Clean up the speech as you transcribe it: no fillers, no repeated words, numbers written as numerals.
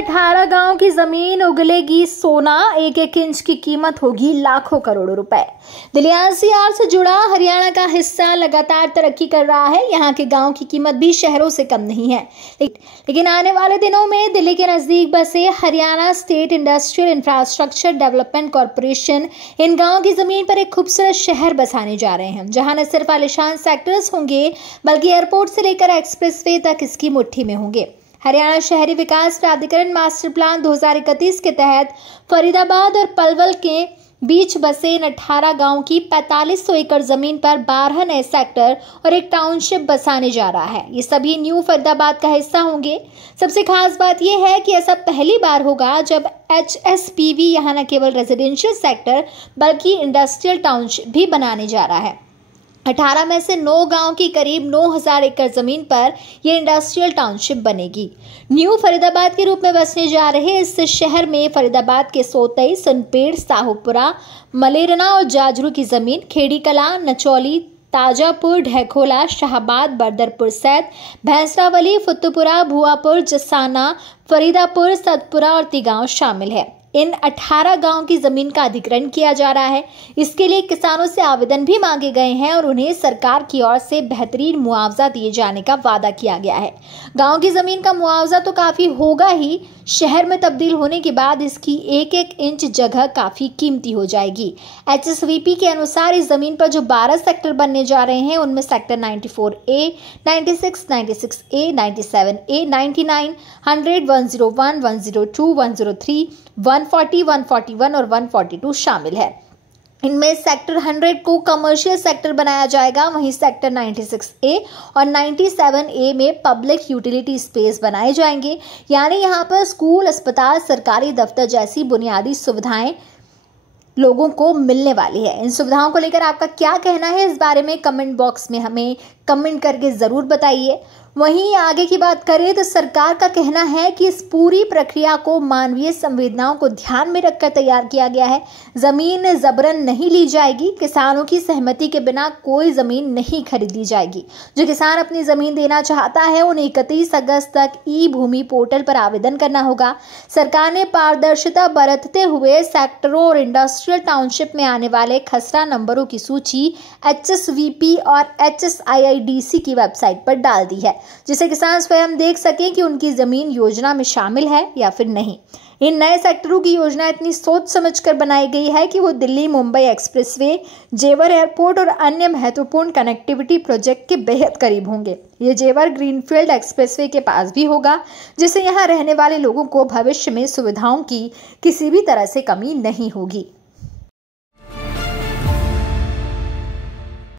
18 गांव की जमीन उगलेगी सोना, एक एक इंच की कीमत होगी लाखों करोड़ों रुपए। दिल्ली एनसीआर से जुड़ा हरियाणा का हिस्सा लगातार तरक्की कर रहा है। यहाँ के गांव की कीमत भी शहरों से कम नहीं है, लेकिन आने वाले दिनों में दिल्ली के नजदीक बसे Haryana state industrial infrastructure development corporation इन गाँव की जमीन पर एक खूबसूरत शहर बसाने जा रहे हैं, जहाँ न सिर्फ आलीशान सेक्टर्स होंगे बल्कि एयरपोर्ट से लेकर एक्सप्रेसवे तक इसकी मुट्ठी में होंगे। हरियाणा शहरी विकास प्राधिकरण मास्टर प्लान 2031 के तहत फरीदाबाद और पलवल के बीच बसे इन 18 गांव की 4500 एकड़ जमीन पर 12 नए सेक्टर और एक टाउनशिप बसाने जा रहा है। ये सभी न्यू फरीदाबाद का हिस्सा होंगे। सबसे खास बात यह है कि ऐसा पहली बार होगा जब HSPV यहाँ न केवल रेजिडेंशियल सेक्टर बल्कि इंडस्ट्रियल टाउनशिप भी बनाने जा रहा है। 18 में से 9 गांव की करीब 9000 एकड़ जमीन पर यह इंडस्ट्रियल टाउनशिप बनेगी। न्यू फरीदाबाद के रूप में बसने जा रहे इस शहर में फरीदाबाद के सोतई, सुनपेड़, साहूपुरा, मलेरना और जाजरू की जमीन, खेड़ी कला, नचौली, ताजापुर, ढेखोला, शाहबाद, बरदरपुर सैद, भैंसरावली, फुत्तुपुरा, भुआपुर, जसाना, फरीदापुर, सतपुरा और तिगांव शामिल है। इन 18 गांव की जमीन का अधिग्रहण किया जा रहा है। इसके लिए किसानों से आवेदन भी मांगे गए हैं और उन्हें सरकार की ओर से बेहतरीन मुआवजा दिए जाने का वादा किया गया है। गांव की जमीन का मुआवजा तो काफी होगा ही, शहर में तब्दील होने के बाद इसकी एक एक इंच जगह काफी कीमती हो जाएगी। HSVP के अनुसार इस जमीन पर जो 12 सेक्टर बनने जा रहे हैं उनमें सेक्टर 94A, 96, 96A, 97A, 99, 100, 101, 102, 103, 140, 141 और 142 शामिल है। इनमें सेक्टर 100 को कमर्शियल सेक्टर बनाया जाएगा, वहीं सेक्टर 96A और 97A में पब्लिक यूटिलिटी स्पेस बनाए जाएंगे, यानी यहाँ पर स्कूल, अस्पताल, सरकारी दफ्तर जैसी बुनियादी सुविधाएं लोगों को मिलने वाली है। इन सुविधाओं को लेकर आपका क्या कहना है, इस बारे में कमेंट बॉक्स में हमें कमेंट करके ज़रूर बताइए। वहीं आगे की बात करें तो सरकार का कहना है कि इस पूरी प्रक्रिया को मानवीय संवेदनाओं को ध्यान में रखकर तैयार किया गया है। जमीन जबरन नहीं ली जाएगी, किसानों की सहमति के बिना कोई जमीन नहीं खरीदी जाएगी। जो किसान अपनी जमीन देना चाहता है उन्हें 31 अगस्त तक ई-भूमि पोर्टल पर आवेदन करना होगा। सरकार ने पारदर्शिता बरतते हुए सेक्टरों और इंडस्ट्रियल टाउनशिप में आने वाले खसरा नंबरों की सूची HSVP और HSIIDC की वेबसाइट पर डाल दी है, जिसे किसान स्वयं देख सकें कि उनकी जमीन योजना में शामिल है या फिर नहीं। इन नए सेक्टरों की योजना इतनी सोच समझकर बनाई गई है कि वो दिल्ली मुंबई एक्सप्रेसवे, जेवर एयरपोर्ट और अन्य महत्वपूर्ण कनेक्टिविटी प्रोजेक्ट के बेहद करीब होंगे। ये जेवर ग्रीनफील्ड एक्सप्रेसवे के पास भी होगा, जिससे यहाँ रहने वाले लोगों को भविष्य में सुविधाओं की किसी भी तरह से कमी नहीं होगी।